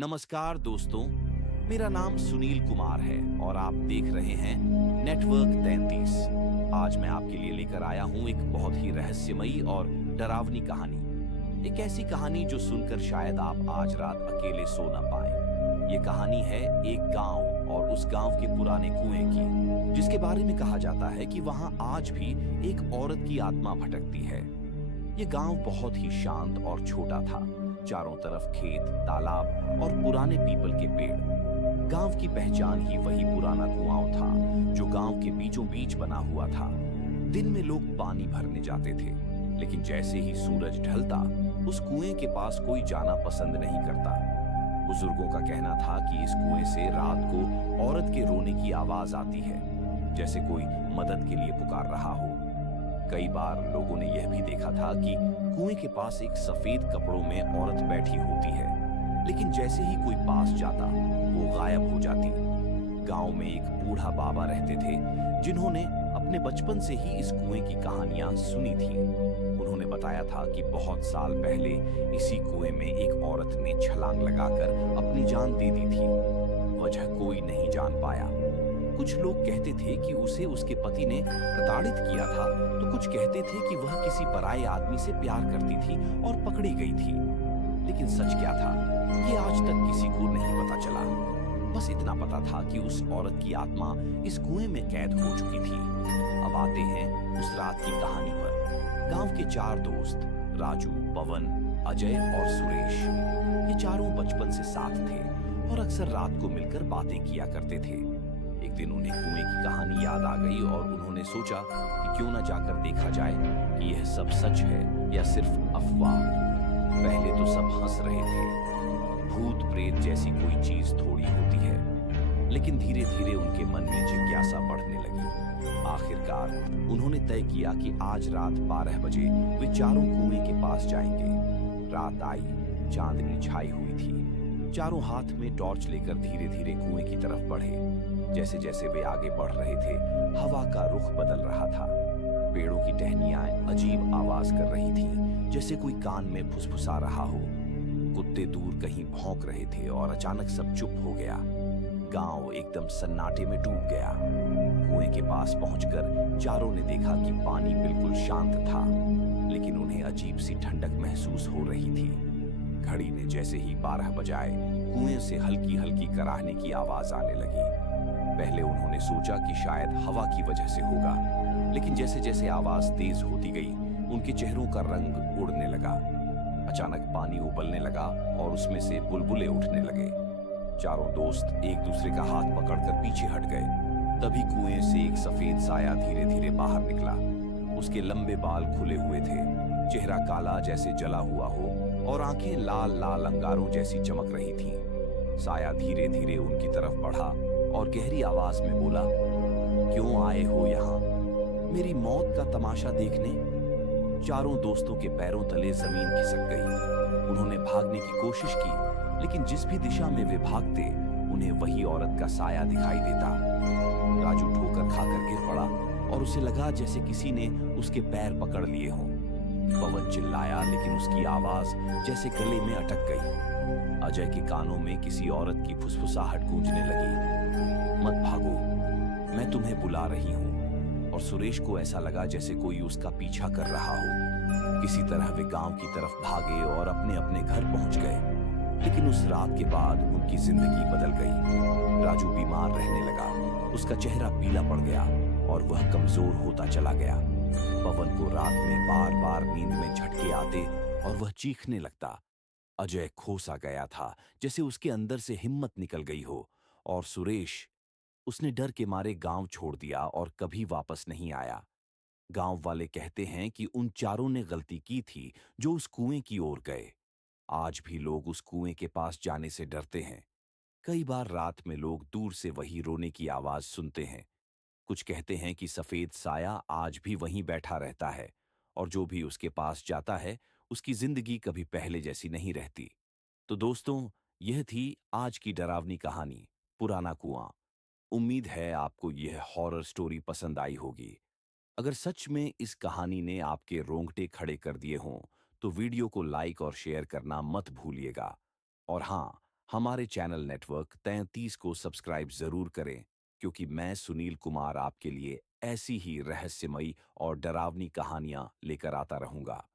नमस्कार दोस्तों, मेरा नाम सुनील कुमार है और आप देख रहे हैं नेटवर्क 33। आज मैं आपके लिए लेकर आया हूं एक बहुत ही रहस्यमयी और डरावनी कहानी। एक ऐसी कहानी जो सुनकर शायद आप आज रात अकेले सो ना पाएं। ये कहानी है एक गांव और उस गांव के पुराने कुएं की, जिसके बारे में कहा जाता है कि वहां आज भी एक औरत की आत्मा भटकती है। ये गांव बहुत ही शांत और छोटा था। चारों तरफ खेत, तालाब और पुराने पीपल के पेड़। गांव की पहचान ही वही पुराना कुआं था जो गांव के बीचों बीच बना हुआ था। दिन में लोग पानी भरने जाते थे, लेकिन जैसे ही सूरज ढलता उस कुएं के पास कोई जाना पसंद नहीं करता। बुजुर्गों का कहना था कि इस कुएं से रात को औरत के रोने की आवाज आती है, जैसे कोई मदद के लिए पुकार रहा हो। कई बार लोगों ने यह भी देखा था कि कुएं के पास एक सफेद कपड़ों में औरत बैठी होती है, लेकिन जैसे ही कोई पास जाता वो गायब हो जाती। गांव में एक बूढ़ा बाबा रहते थे जिन्होंने अपने बचपन से ही इस कुएं की कहानियां सुनी थी। उन्होंने बताया था कि बहुत साल पहले इसी कुएं में एक औरत ने छलांग लगाकर अपनी जान दे दी थी। वजह कोई नहीं जान पाया। कुछ लोग कहते थे कि उसे उसके पति ने प्रताड़ित किया था, तो कुछ कहते थे कि वह किसी पराये आदमी से प्यार करती थी और पकड़ी गई थी। लेकिन सच क्या था, ये आज तक किसी को नहीं पता चला। बस इतना पता था कि उस औरत की आत्मा इस कुएं में कैद हो चुकी थी। अब आते हैं उस रात की कहानी पर। गांव के चार दोस्त राजू, पवन, अजय और सुरेश, ये चारों बचपन से साथ थे और अक्सर रात को मिलकर बातें किया करते थे। एक दिन उन्हें कुएं की कहानी याद आ गई और उन्होंने सोचा कि क्यों न जाकर देखा जाए कि यह सब सच है या सिर्फ अफवाह। पहले तो सब हंस रहे थे, भूत प्रेत जैसी कोई चीज थोड़ी होती है। लेकिन धीरे धीरे उनके मन में जिज्ञासा बढ़ने लगी। आखिरकार उन्होंने तय किया कि आज रात 12 बजे वे चारों कुएं के पास जाएंगे। रात आई, चांदनी छाई हुई थी। चारों हाथ में टॉर्च लेकर धीरे धीरे कुएं की तरफ बढ़े। जैसे जैसे वे आगे बढ़ रहे थे, हवा का रुख बदल रहा था। पेड़ों की टहनियां अजीब आवाज कर रही थीं, जैसे कोई कान में फुसफुसा रहा हो। कुत्ते दूर कहीं भौंक रहे थे और अचानक सब चुप हो गया। गांव एकदम सन्नाटे में डूब गया। कुएं के पास पहुंचकर चारों ने देखा कि पानी बिल्कुल शांत था, लेकिन उन्हें अजीब सी ठंडक महसूस हो रही थी। घड़ी ने जैसे ही 12 बजाए, कुएं से हल्की हल्की कराहने की आवाज आने लगी। पहले उन्होंने सोचा कि शायद हवा की वजह से होगा, लेकिन जैसे जैसे आवाज तेज होती गई, उनके चेहरों का रंग उड़ने लगा। अचानक पानी उबलने लगा और उसमें से बुलबुले उठने लगे। चारों दोस्त एक दूसरे का हाथ पकड़कर पीछे हट गए। तभी कुएं से एक सफेद साया धीरे धीरे बाहर निकला। उसके लंबे बाल खुले हुए थे, चेहरा काला जैसे जला हुआ हो और आंखें लाल लाल अंगारों जैसी चमक रही थीं। साया धीरे धीरे उनकी तरफ बढ़ा और गहरी आवाज में बोला, क्यों आए हो यहाँ, मेरी मौत का तमाशा देखने? चारों दोस्तों के पैरों तले जमीन खिसक गई। उन्होंने भागने की कोशिश की, लेकिन जिस भी दिशा में वे भागते, उन्हें वही औरत का साया दिखाई देता। राजू ठोकर खाकर गिर पड़ा और उसे लगा जैसे किसी ने उसके पैर पकड़ लिए हों। पवन चिल्लाया, लेकिन उसकी आवाज जैसे गले में अटक गई। अजय के कानों में किसी औरत की फुसफुसाहट गूंजने लगी, मत भागो, मैं तुम्हें बुला रही हूं। और सुरेश को ऐसा लगा जैसे कोई उसका पीछा कर रहा हो। किसी तरह वे गांव की तरफ भागे और अपने अपने घर पहुंच गए। लेकिन उस रात के बाद उनकी जिंदगी बदल गई। राजू बीमार रहने लगा, उसका चेहरा पीला पड़ गया और वह कमजोर होता चला गया। पवन को रात में बार बार नींद में झटके आते और वह चीखने लगता। अजय खोसा गया था, जैसे उसके अंदर से हिम्मत निकल गई हो। और सुरेश, उसने डर के मारे गांव छोड़ दिया और कभी वापस नहीं आया। गांव वाले कहते हैं कि उन चारों ने गलती की थी जो उस कुएं की ओर गए। आज भी लोग उस कुएं के पास जाने से डरते हैं। कई बार रात में लोग दूर से वही रोने की आवाज सुनते हैं। कुछ कहते हैं कि सफेद साया आज भी वहीं बैठा रहता है और जो भी उसके पास जाता है, उसकी जिंदगी कभी पहले जैसी नहीं रहती। तो दोस्तों, यह थी आज की डरावनी कहानी, पुराना कुआं। उम्मीद है आपको यह हॉरर स्टोरी पसंद आई होगी। अगर सच में इस कहानी ने आपके रोंगटे खड़े कर दिए हों, तो वीडियो को लाइक और शेयर करना मत भूलिएगा। और हाँ, हमारे चैनल नेटवर्क 33 को सब्सक्राइब जरूर करें, क्योंकि मैं सुनील कुमार आपके लिए ऐसी ही रहस्यमयी और डरावनी कहानियां लेकर आता रहूंगा।